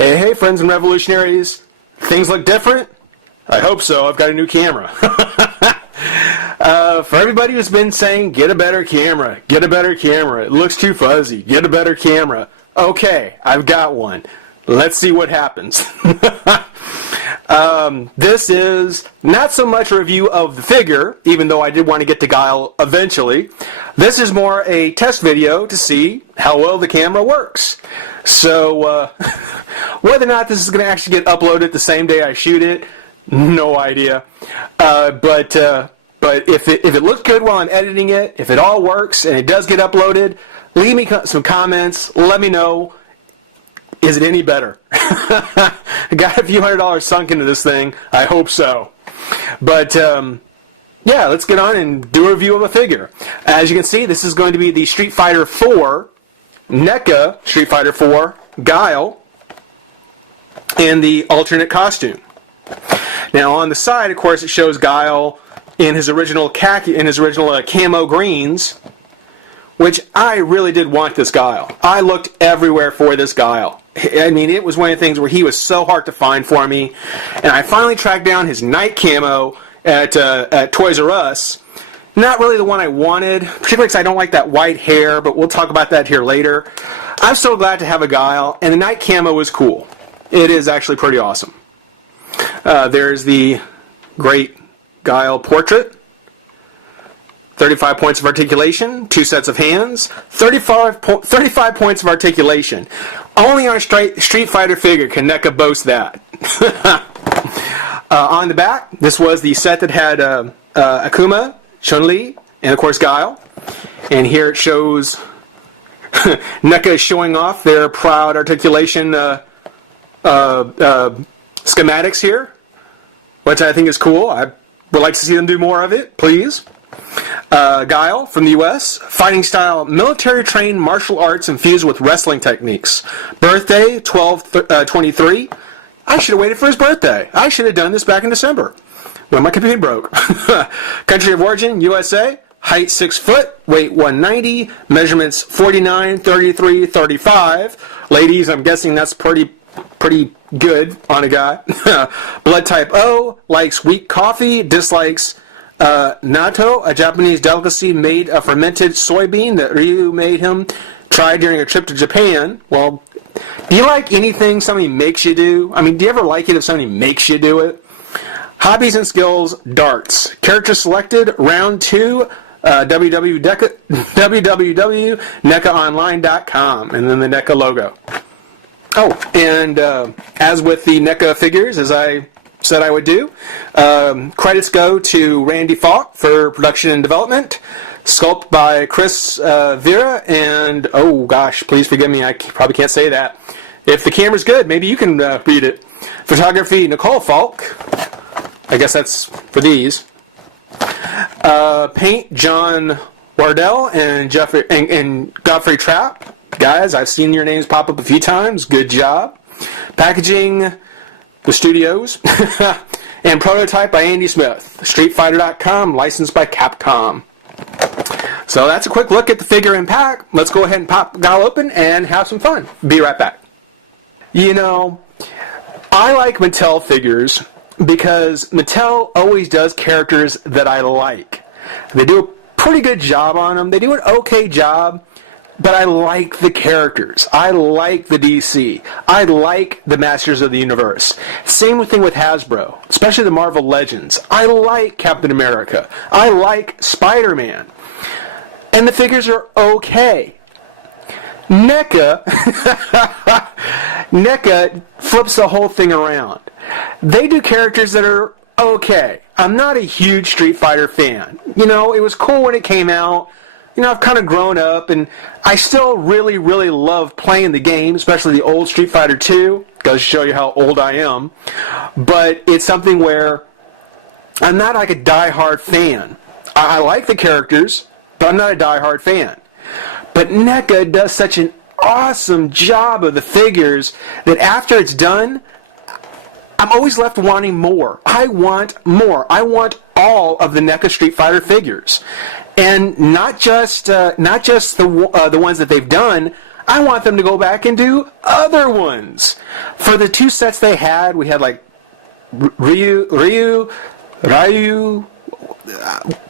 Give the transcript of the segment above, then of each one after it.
Hey, friends and revolutionaries. Things look different? I hope so. I've got a new camera. For everybody who's been saying, get a better camera, get a better camera, it looks too fuzzy, get a better camera. Okay, I've got one. Let's see what happens. This is not so much a review of the figure, even though I did want to get to Guile eventually. This is more a test video to see how well the camera works. So, whether or not this is going to actually get uploaded the same day I shoot it, no idea. But if it looks good while I'm editing it, if it all works and it does get uploaded, leave me some comments. Let me know. Is it any better? I got a few $100s sunk into this thing. I hope so. But yeah, let's get on and do a review of a figure. As you can see, this is going to be the Street Fighter 4 Neca Street Fighter 4 Guile in the alternate costume. Now on the side, of course, it shows Guile in his original khaki, in his original camo greens, which I really did want this Guile. I looked everywhere for this Guile. I mean, it was one of the things where he was so hard to find for me, and I finally tracked down his night camo at Toys R Us. Not really the one I wanted, particularly because I don't like that white hair, but we'll talk about that here later. I'm so glad to have a Guile, and the night camo is cool. It is actually pretty awesome. There's the great Guile portrait. 35 points of articulation, 2 sets of hands, 35 points of articulation. Only on a Street Fighter figure can Neca boast that. On the back, this was the set that had Akuma, Chun-Li, and of course Guile. And here it shows Neca showing off their proud articulation schematics here, which I think is cool. I would like to see them do more of it, please. Guile from the U.S. Fighting style, military trained martial arts infused with wrestling techniques. Birthday, 12/23. I should have waited for his birthday. I should have done this back in December when my computer broke. Country of origin, USA. Height 6 foot, weight 190, measurements 49, 33, 35. Ladies, I'm guessing that's pretty good on a guy. Blood type O, likes weak coffee, dislikes natto, a Japanese delicacy made of fermented soybean that Ryu made him try during a trip to Japan. Well, do you like anything somebody makes you do? I mean, do you ever like it if somebody makes you do it? Hobbies and skills, darts. Character selected, round 2, www.necaonline.com, and then the Neca logo. Oh, and as with the Neca figures, as I said I would do, credits go to Randy Falk for production and development, sculpt by Chris Vera, and oh gosh, please forgive me, I probably can't say that. If the camera's good, maybe you can read it. Photography, Nicole Falk. I guess that's for these. Paint, John Wardell and Godfrey Trapp. Guys, I've seen your names pop up a few times. Good job. Packaging, the studios. And prototype by Andy Smith. StreetFighter.com, licensed by Capcom. So that's a quick look at the figure and pack. Let's go ahead and pop Guile open and have some fun. Be right back. You know, I like Mattel figures because Mattel always does characters that I like. They do a pretty good job on them. They do an okay job, but I like the characters. I like the DC. I like the Masters of the Universe. Same thing with Hasbro, especially the Marvel Legends. I like Captain America. I like Spider-Man. And the figures are okay. Neca flips the whole thing around. They do characters that are okay. I'm not a huge Street Fighter fan. You know, it was cool when it came out. You know, I've kind of grown up, and I still really, really love playing the game, especially the old Street Fighter 2. Goes to show you how old I am. But it's something where I'm not like a die-hard fan. I like the characters, but I'm not a die-hard fan. But Neca does such an awesome job of the figures that after it's done, I'm always left wanting more. I want more. I want all of the Neca Street Fighter figures, and not just the ones that they've done. I want them to go back and do other ones. For the two sets they had, we had like Ryu,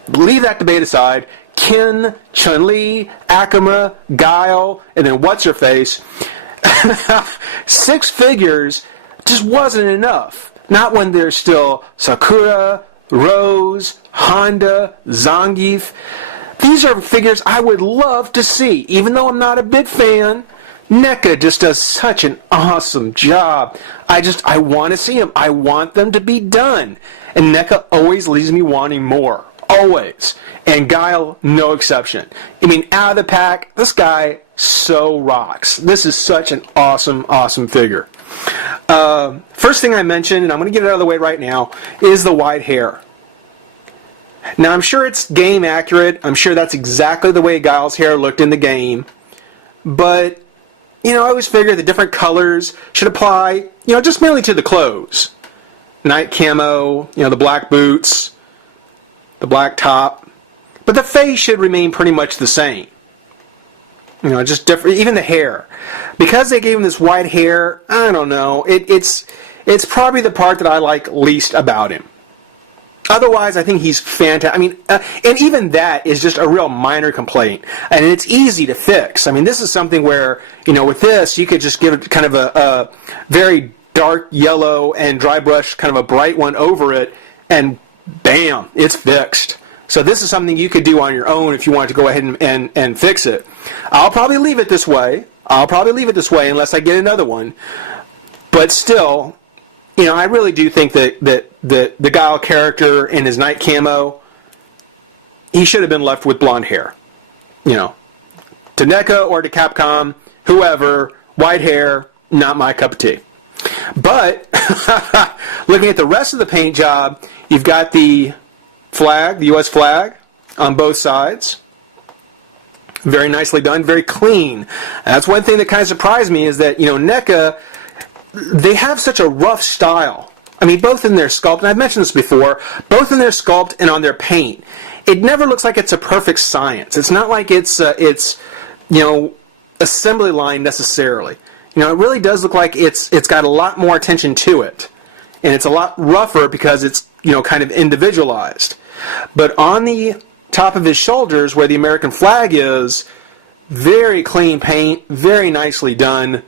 leave that debate aside, Ken, Chun-Li, Akuma, Guile, and then what's-her-face. 6 figures just wasn't enough. Not when there's still Sakura, Rose, Honda, Zangief. These are figures I would love to see, even though I'm not a big fan. Neca just does such an awesome job. I want to see them. I want them to be done. And Neca always leaves me wanting more. Always. And Guile, no exception. I mean, out of the pack, this guy so rocks. This is such an awesome, awesome figure. First thing I mentioned, and I'm going to get it out of the way right now, is the white hair. Now, I'm sure it's game accurate. I'm sure that's exactly the way Guile's hair looked in the game. But, I always figured the different colors should apply, just mainly to the clothes. Night camo, the black boots, the black top. But the face should remain pretty much the same. Just different, even the hair. Because they gave him this white hair, I don't know, it's probably the part that I like least about him. Otherwise, I think he's fantastic. I mean, and even that is just a real minor complaint. And it's easy to fix. I mean, this is something where, with this, you could just give it kind of a very dark yellow and dry brush kind of a bright one over it, and bam, it's fixed. So this is something you could do on your own if you wanted to go ahead and fix it. I'll probably leave it this way. Unless I get another one. But still, I really do think that the Guile character in his night camo, he should have been left with blonde hair. To NECA or to Capcom, whoever, white hair, not my cup of tea. But looking at the rest of the paint job, you've got the flag, the U.S. flag, on both sides. Very nicely done, very clean. That's one thing that kind of surprised me is that, NECA, they have such a rough style. I mean, both in their sculpt, and I've mentioned this before, both in their sculpt and on their paint. It never looks like it's a perfect science. It's not like it's assembly line necessarily. It really does look like it's got a lot more attention to it. And it's a lot rougher because it's, kind of individualized. But on the top of his shoulders, where the American flag is, very clean paint, very nicely done.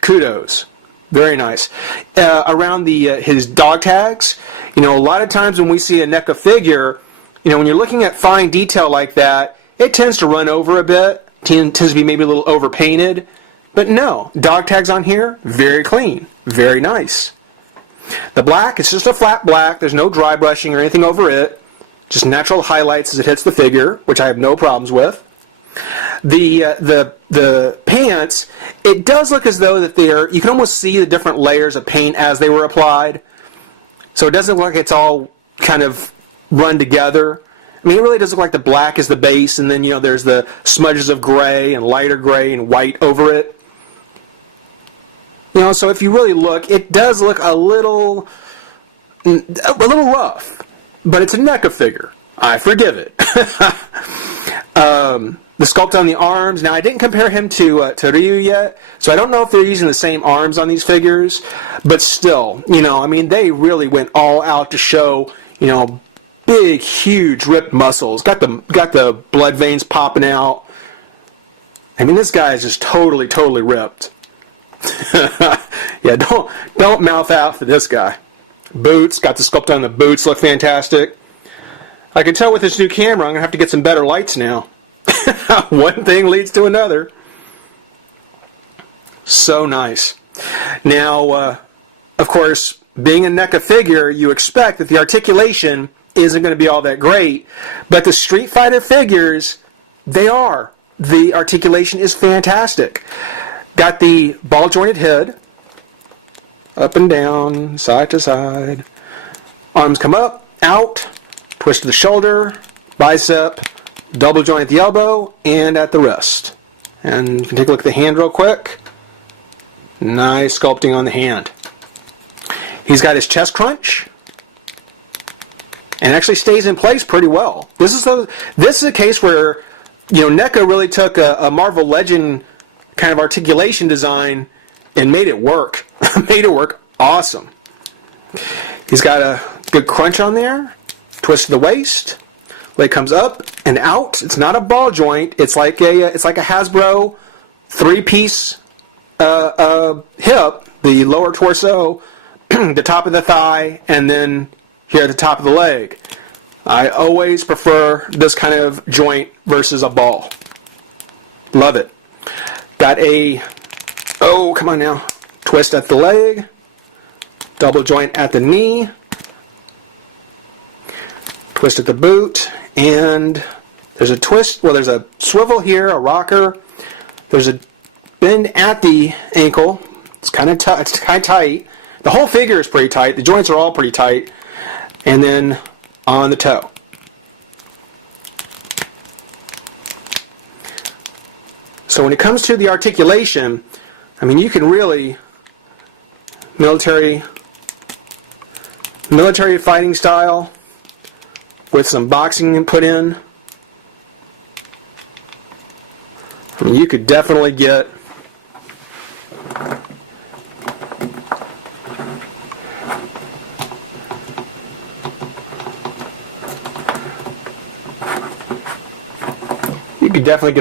Kudos. Very nice. Around his dog tags, a lot of times when we see a NECA figure, when you're looking at fine detail like that, it tends to run over a bit, tends to be maybe a little overpainted. But no, dog tags on here, very clean, very nice. The black, it's just a flat black. There's no dry brushing or anything over it. Just natural highlights as it hits the figure, which I have no problems with. The pants, it does look as though that you can almost see the different layers of paint as they were applied. So it doesn't look like it's all kind of run together. I mean, it really does look like the black is the base, and then, there's the smudges of gray and lighter gray and white over it. So if you really look, it does look a little rough, but it's a NECA figure. I forgive it. The sculpt on the arms. Now, I didn't compare him to Ryu yet, so I don't know if they're using the same arms on these figures, but still, they really went all out to show, big, huge, ripped muscles. Got the blood veins popping out. I mean, this guy is just totally, totally ripped. Yeah, don't mouth out for this guy. Boots, got the sculpt on the boots, look fantastic. I can tell with this new camera, I'm going to have to get some better lights now. One thing leads to another. So nice. Now, of course, being a NECA figure, you expect that the articulation isn't going to be all that great, but the Street Fighter figures, they are. The articulation is fantastic. Got the ball-jointed head, up and down, side to side. Arms come up, out, twist to the shoulder, bicep, double joint at the elbow, and at the wrist. And you can take a look at the hand real quick. Nice sculpting on the hand. He's got his chest crunch, and actually stays in place pretty well. This is a case where, NECA really took a Marvel Legend kind of articulation design and made it work. made it work awesome. He's got a good crunch on there. Twist to the waist. Leg comes up and out. It's not a ball joint. It's like a Hasbro 3-piece hip. The lower torso, the top of the thigh, and then here at the top of the leg. I always prefer this kind of joint versus a ball. Love it. Got a, oh, come on now, twist at the leg, double joint at the knee, twist at the boot, and there's a twist, well, there's a swivel here, a rocker, there's a bend at the ankle. It's kind of tight. The whole figure is pretty tight. The joints are all pretty tight. And then on the toe. So when it comes to the articulation, I mean, you can really military fighting style with some boxing put in. I mean, you could definitely get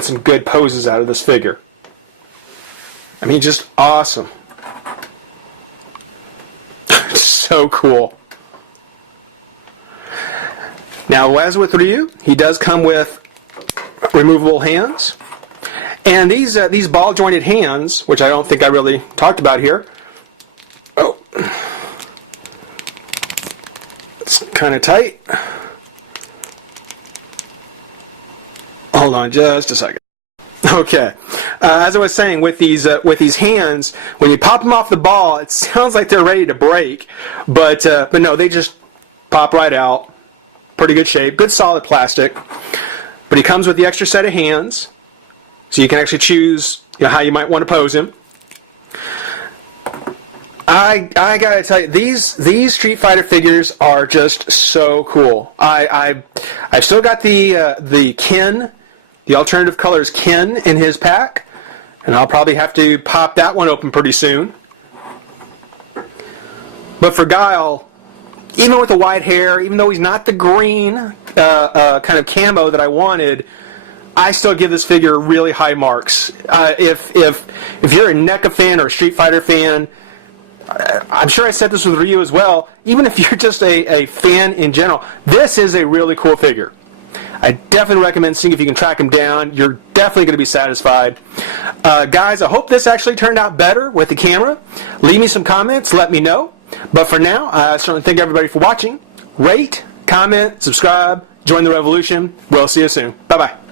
some good poses out of this figure. I mean, just awesome. So cool. Now, as with Ryu, he does come with removable hands. And these ball jointed hands, which I don't think I really talked about here. Oh. It's kind of tight. Hold on just a second. Okay. As I was saying, with these hands, when you pop them off the ball, it sounds like they're ready to break, but no, they just pop right out. Pretty good shape, good solid plastic. But he comes with the extra set of hands, so you can actually choose, how you might want to pose him. I gotta tell you, these Street Fighter figures are just so cool. I've still got the Ken. The alternative color is Ken in his pack, and I'll probably have to pop that one open pretty soon. But for Guile, even with the white hair, even though he's not the green kind of camo that I wanted, I still give this figure really high marks. If you're a Neca fan or a Street Fighter fan, I'm sure I said this with Ryu as well, even if you're just a fan in general, this is a really cool figure. I definitely recommend seeing if you can track him down. You're definitely going to be satisfied. Guys, I hope this actually turned out better with the camera. Leave me some comments. Let me know. But for now, I certainly thank everybody for watching. Rate, comment, subscribe, join the revolution. We'll see you soon. Bye-bye.